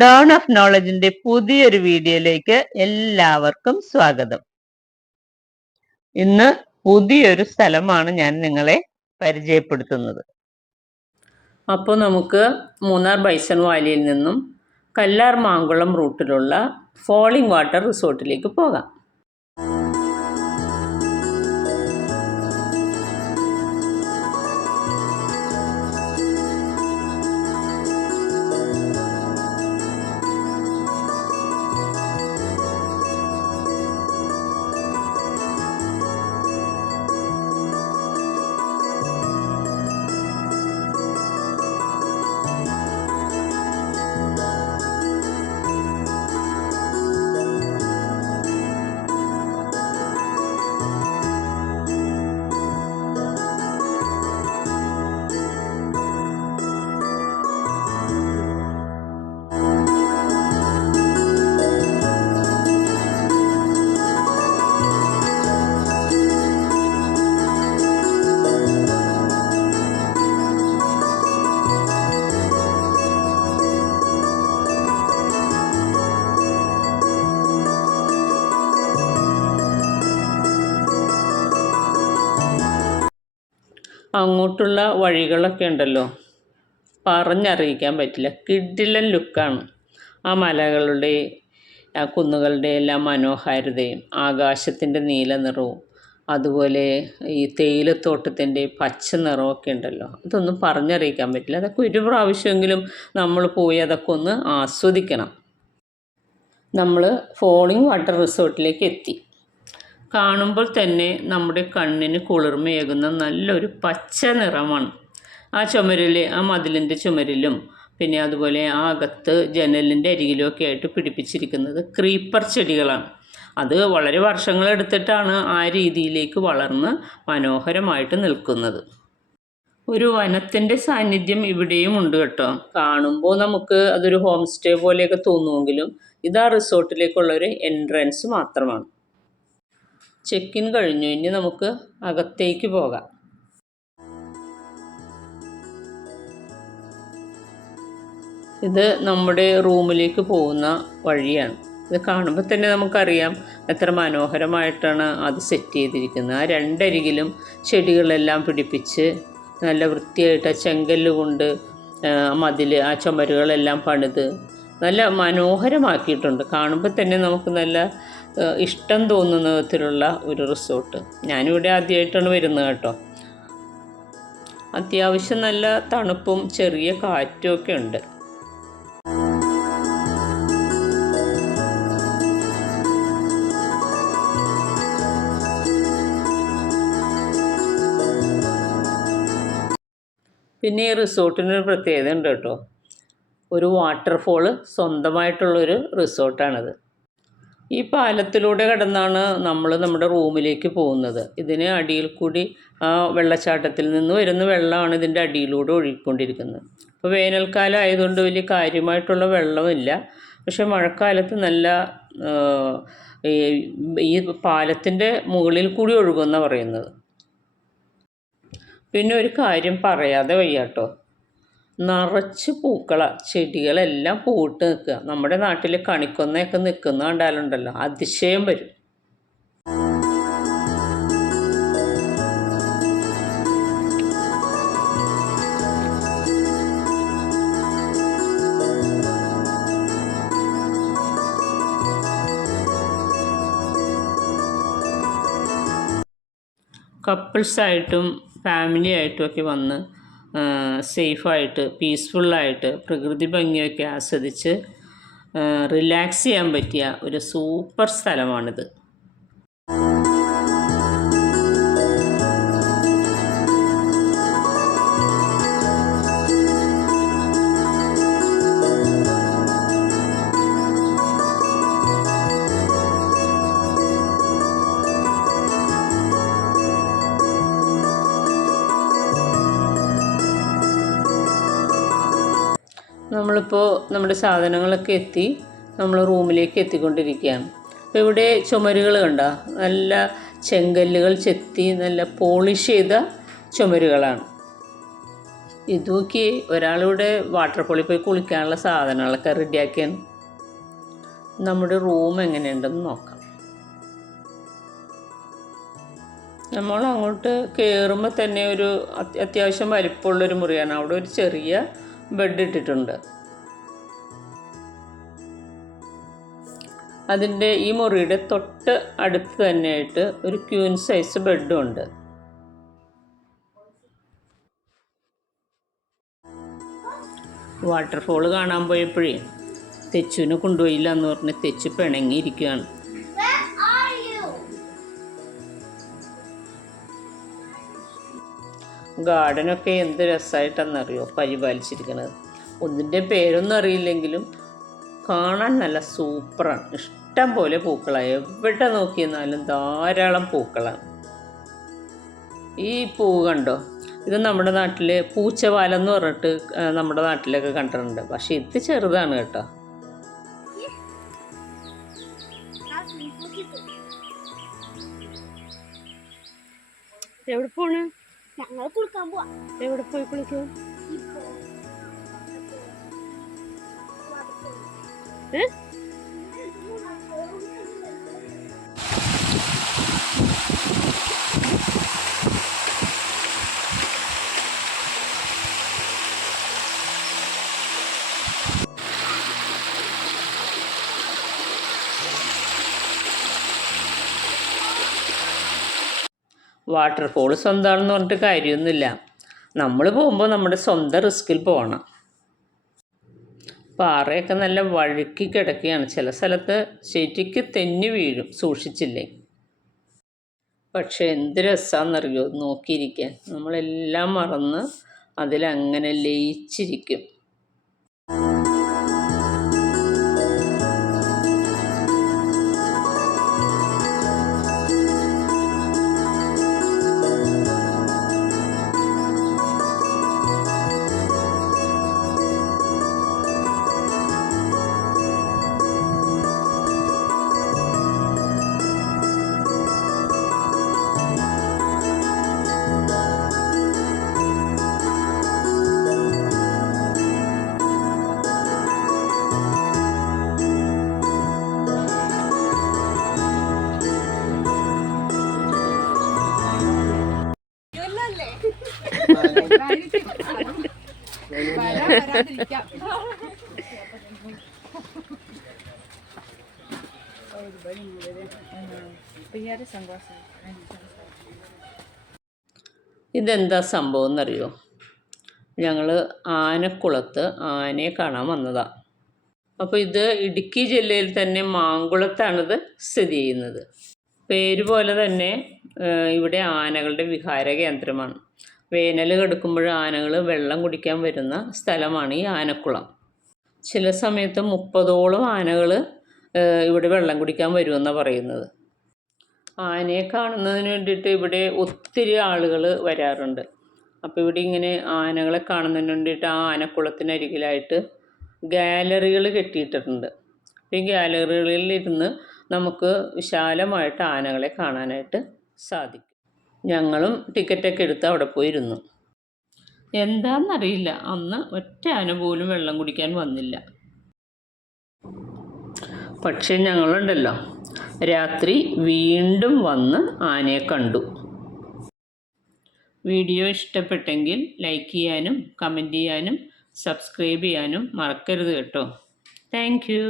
Don of നോളജിന്റെ പുതിയൊരു വീഡിയോയിലേക്ക് എല്ലാവർക്കും സ്വാഗതം. ഇന്ന് പുതിയൊരു സ്ഥലമാണ് ഞാൻ നിങ്ങളെ പരിചയപ്പെടുത്തുന്നത്. അപ്പോൾ നമുക്ക് മൂന്നാർ ബൈസൺ വാലിയിൽ നിന്നും കല്ലാർ മാങ്കുളം റൂട്ടിലുള്ള ഫോളിംഗ് വാട്ടർ റിസോർട്ടിലേക്ക് പോകാം. അങ്ങോട്ടുള്ള വഴികളൊക്കെ ഉണ്ടല്ലോ, പറഞ്ഞറിയിക്കാൻ പറ്റില്ല. കിടിലൻ ലുക്കാണ്. ആ മലകളുടെ ആ കുന്നുകളുടെ എല്ലാം മനോഹാരിതയും ആകാശത്തിൻ്റെ നീല നിറവും അതുപോലെ ഈ തേയിലത്തോട്ടത്തിൻ്റെ പച്ച നിറമൊക്കെ ഉണ്ടല്ലോ, അതൊന്നും പറഞ്ഞറിയിക്കാൻ പറ്റില്ല. അതൊക്കെ ഒരു പ്രാവശ്യമെങ്കിലും നമ്മൾ പോയി അതൊക്കെ ഒന്ന് ആസ്വദിക്കണം. നമ്മൾ ഫോളിംഗ് വാട്ടർ റിസോർട്ടിലേക്ക് എത്തി. കാണുമ്പോൾ തന്നെ നമ്മുടെ കണ്ണിന് കുളിർമയേകുന്ന നല്ലൊരു പച്ച നിറമാണ്. ആ ചുമരിൽ, ആ മതിലിൻ്റെ ചുമരിലും പിന്നെ അതുപോലെ ആ അകത്ത് ജനലിൻ്റെ അരികിലുമൊക്കെ ആയിട്ട് പിടിപ്പിച്ചിരിക്കുന്നത് ക്രീപ്പർ ചെടികളാണ്. അത് വളരെ വർഷങ്ങളെടുത്തിട്ടാണ് ആ രീതിയിലേക്ക് വളർന്ന് മനോഹരമായിട്ട് നിൽക്കുന്നത്. ഒരു വനത്തിൻ്റെ സാന്നിധ്യം ഇവിടെയും ഉണ്ട് കേട്ടോ. കാണുമ്പോൾ നമുക്ക് അതൊരു ഹോം സ്റ്റേ പോലെയൊക്കെ തോന്നുമെങ്കിലും ഇതാ റിസോർട്ടിലേക്കുള്ളൊരു എൻട്രൻസ് മാത്രമാണ്. ചെക്ക് ഇൻ കഴിഞ്ഞു. ഇനി നമുക്ക് അകത്തേക്ക് പോകാം. ഇത് നമ്മുടെ റൂമിലേക്ക് പോകുന്ന വഴിയാണ്. ഇത് കാണുമ്പോൾ തന്നെ നമുക്കറിയാം എത്ര മനോഹരമായിട്ടാണ് അത് സെറ്റ് ചെയ്തിരിക്കുന്നത്. ആ രണ്ടരികിലും ചെടികളെല്ലാം പിടിപ്പിച്ച് നല്ല വൃത്തിയായിട്ട് ആ ചെങ്കല്ല് കൊണ്ട് മതിൽ, ആ ചുമരുകളെല്ലാം പണിത് നല്ല മനോഹരമാക്കിയിട്ടുണ്ട്. കാണുമ്പോൾ തന്നെ നമുക്ക് നല്ല ഇഷ്ടം തോന്നുന്ന വിധത്തിലുള്ള ഒരു റിസോർട്ട്. ഞാനിവിടെ ആദ്യമായിട്ടാണ് വരുന്നത് കേട്ടോ. അത്യാവശ്യം നല്ല തണുപ്പും ചെറിയ കാറ്റും ഒക്കെ ഉണ്ട്. പിന്നെ ഈ റിസോർട്ടിനൊരു പ്രത്യേകത ഉണ്ട് കേട്ടോ. ഒരു വാട്ടർഫോള് സ്വന്തമായിട്ടുള്ളൊരു റിസോർട്ടാണിത്. ഈ പാലത്തിലൂടെ കടന്നാണ് നമ്മൾ നമ്മുടെ റൂമിലേക്ക് പോകുന്നത്. ഇതിന് അടിയിൽ കൂടി ആ വെള്ളച്ചാട്ടത്തിൽ നിന്ന് വരുന്ന വെള്ളമാണ് ഇതിൻ്റെ അടിയിലൂടെ ഒഴുകിക്കൊണ്ടിരിക്കുന്നത്. ഇപ്പോൾ വേനൽക്കാലം ആയതുകൊണ്ട് വലിയ കാര്യമായിട്ടുള്ള വെള്ളമില്ല. പക്ഷേ മഴക്കാലത്ത് നല്ല ഈ പാലത്തിൻ്റെ മുകളിൽ കൂടി ഒഴുകുമെന്നാണ് പറയുന്നത്. പിന്നെ ഒരു കാര്യം പറയാതെ വയ്യാട്ടോ, നിറച്ച് ചെടികളെല്ലാം പൂവിട്ട് നിൽക്കുക. നമ്മുടെ നാട്ടിൽ കണിക്കൊന്നയൊക്കെ നിൽക്കുന്ന കണ്ടാലുണ്ടല്ലോ, അതിശയം വരും. കപ്പിൾസായിട്ടും ഫാമിലി ആയിട്ടുമൊക്കെ വന്ന് സേഫായിട്ട് പീസ്ഫുള്ളായിട്ട് പ്രകൃതി ഭംഗിയൊക്കെ ആസ്വദിച്ച് റിലാക്സ് ചെയ്യാൻ പറ്റിയ ഒരു സൂപ്പർ സ്ഥലമാണിത്. നമ്മളിപ്പോൾ നമ്മുടെ സാധനങ്ങളൊക്കെ എത്തി നമ്മൾ റൂമിലേക്ക് എത്തിക്കൊണ്ടിരിക്കുകയാണ്. അപ്പോൾ ഇവിടെ ചുമരുകൾ കണ്ടോ, നല്ല ചെങ്കല്ലുകൾ ചെത്തി നല്ല പോളിഷ് ചെയ്ത ചുമരുകളാണ്. ഇത് നോക്കി ഒരാളിവിടെ വാട്ടർഫോളിൽ പോയി കുളിക്കാനുള്ള സാധനങ്ങളൊക്കെ റെഡിയാക്കിയാണ്. നമ്മുടെ റൂം എങ്ങനെയുണ്ടെന്ന് നോക്കാം. നമ്മൾ അങ്ങോട്ട് കയറുമ്പോൾ തന്നെ ഒരു അത്യാവശ്യം വലിപ്പമുള്ളൊരു മുറിയാണ്. അവിടെ ഒരു ചെറിയ ബെഡ് ഇട്ടിട്ടുണ്ട്. അതിൻ്റെ ഈ മുറിയുടെ തൊട്ട് അടുത്ത് തന്നെയായിട്ട് ഒരു ക്വീൻ സൈസ് ബെഡും ഉണ്ട്. വാട്ടർഫോൾ കാണാൻ പോയപ്പോഴേ തെച്ചുവിനെ കൊണ്ടുപോയില്ല എന്ന് പറഞ്ഞ് തെച്ചു പിണങ്ങിയിരിക്കുകയാണ്. ഗാർഡനൊക്കെ എന്ത് രസമായിട്ടാണെന്നറിയോ പരിപാലിച്ചിരിക്കുന്നത്. ഒന്നിൻ്റെ പേരൊന്നും അറിയില്ലെങ്കിലും കാണാൻ നല്ല സൂപ്പറാണ്. ഇഷ്ടം പോലെ പൂക്കളാണ്. എവിടെ നോക്കിയെന്നാലും ധാരാളം പൂക്കളാണ്. ഈ പൂ കണ്ടോ, ഇത് നമ്മുടെ നാട്ടിൽ പൂച്ചവാലം എന്ന് പറഞ്ഞിട്ട് നമ്മുടെ നാട്ടിലൊക്കെ കണ്ടിട്ടുണ്ട്. പക്ഷെ ഇത് ചെറുതാണ് കേട്ടോ. എവിടെ പോണ്? ഞങ്ങൾ കുളിക്കാൻ പോവാ. എവിടെ പോയി കുളിക്കും? വാട്ടർഫോൾ സ്വന്തമാണെന്ന് പറഞ്ഞിട്ട് കാര്യമൊന്നുമില്ല. നമ്മൾ പോകുമ്പോൾ നമ്മുടെ സ്വന്തം റിസ്കിൽ പോകണം. പാറയൊക്കെ നല്ല വഴുക്കി കിടക്കുകയാണ്. ചില സ്ഥലത്ത് ശരിക്ക് തെന്നി വീഴും സൂക്ഷിച്ചില്ലേ. പക്ഷെ എന്ത് രസമാണെന്നറിയോ നോക്കിയിരിക്കാൻ. നമ്മളെല്ലാം മറന്ന് അതിലങ്ങനെ ലയിച്ചിരിക്കും. ഇതെന്താ സംഭവം എന്നറിയോ? ഞങ്ങൾ ആനക്കുളത്ത് ആനയെ കാണാൻ വന്നതാണ്. അപ്പോൾ ഇത് ഇടുക്കി ജില്ലയിൽ തന്നെ മാങ്കുളത്താണിത് സ്ഥിതി ചെയ്യുന്നത്. പേര് പോലെ തന്നെ ഇവിടെ ആനകളുടെ വിഹാര കേന്ദ്രമാണ്. വേനൽ കടുക്കുമ്പോൾ ആനകൾ വെള്ളം കുടിക്കാൻ വരുന്ന സ്ഥലമാണ് ഈ ആനക്കുളം. ചില സമയത്ത് 30ഓളം ആനകൾ ഇവിടെ വെള്ളം കുടിക്കാൻ വരുമെന്നാണ് പറയുന്നത്. ആനയെ കാണുന്നതിന് വേണ്ടിയിട്ട് ഇവിടെ ഒത്തിരി ആളുകൾ വരാറുണ്ട്. അപ്പോൾ ഇവിടെ ഇങ്ങനെ ആനകളെ കാണുന്നതിന് വേണ്ടിയിട്ട് ആ ആനക്കുളത്തിനരികിലായിട്ട് ഗാലറികൾ കെട്ടിയിട്ടിട്ടുണ്ട്. ഈ ഗാലറികളിൽ ഇരുന്ന് നമുക്ക് വിശാലമായിട്ട് ആനകളെ കാണാനായിട്ട് സാധിക്കും. ഞങ്ങളും ടിക്കറ്റൊക്കെ എടുത്ത് അവിടെ പോയിരുന്നു. എന്താണെന്നറിയില്ല, അന്ന് ഒറ്റ ആന പോലും വെള്ളം കുടിക്കാൻ വന്നില്ല. പക്ഷേ ഞങ്ങളുണ്ടല്ലോ രാത്രി വീണ്ടും വന്ന് ആനയെ കണ്ടു. വീഡിയോ ഇഷ്ടപ്പെട്ടെങ്കിൽ ലൈക്ക് ചെയ്യാനും കമൻറ്റ് ചെയ്യാനും സബ്സ്ക്രൈബ് ചെയ്യാനും മറക്കരുത് കേട്ടോ. Thank you.